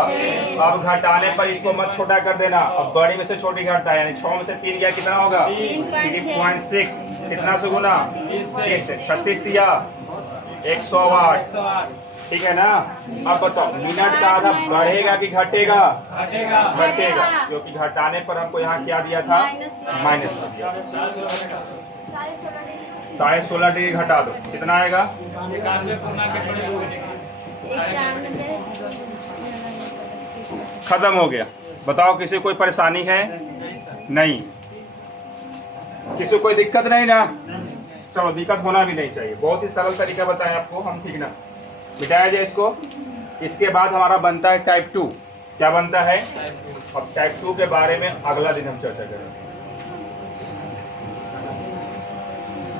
अब घटाने पर इसको मत छोटा कर देना, अब बड़ी में से छोटी घटता है, यानी 6 में से 3 गया कितना होगा 3.6, कितना से गुना 36 दिया 108, ठीक है ना। अब बताओ मिनट का आधा बढ़ेगा कि घटेगा, घटेगा, क्योंकि घटाने पर हमको यहाँ क्या दिया था माइनस। 16.5 डिग्री घटा दो कितना आएगा 91। खत्म हो गया। बताओ किसी कोई परेशानी है नहीं, किसी को कोई दिक्कत नहीं ना। चलो दिक्कत होना भी नहीं चाहिए, बहुत ही सरल तरीका बताया आपको हम, ठीक ना। मिटाया जाए इसको। इसके बाद हमारा बनता है टाइप 2। क्या बनता है, अब टाइप 2 के बारे में अगला दिन हम चर्चा करेंगे।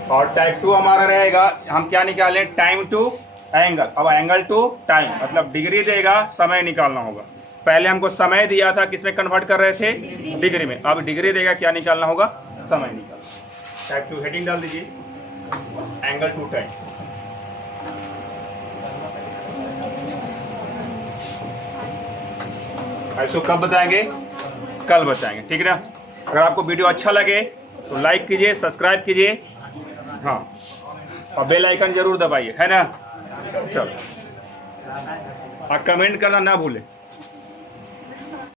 और टाइप 2 हमारा रहेगा, हम क्या निकालें टाइम टू एंगल। अब एंगल टू टाइम मतलब डिग्री देगा, समय निकालना होगा। पहले हमको समय दिया था, किसमें कन्वर्ट कर रहे थे डिग्री में, अब डिग्री देगा, क्या निकालना होगा समय निकालना। टाइप 2 हेडिंग डाल दीजिए एंगल टू टाइम। ऐसे कब बताएंगे, कल बताएंगे, ठीक है ना। अगर आपको वीडियो अच्छा लगे तो लाइक कीजिए, सब्सक्राइब कीजिए, हाँ, और बेल आइकन जरूर दबाइए, है ना। चलो, और कमेंट करना ना भूलें।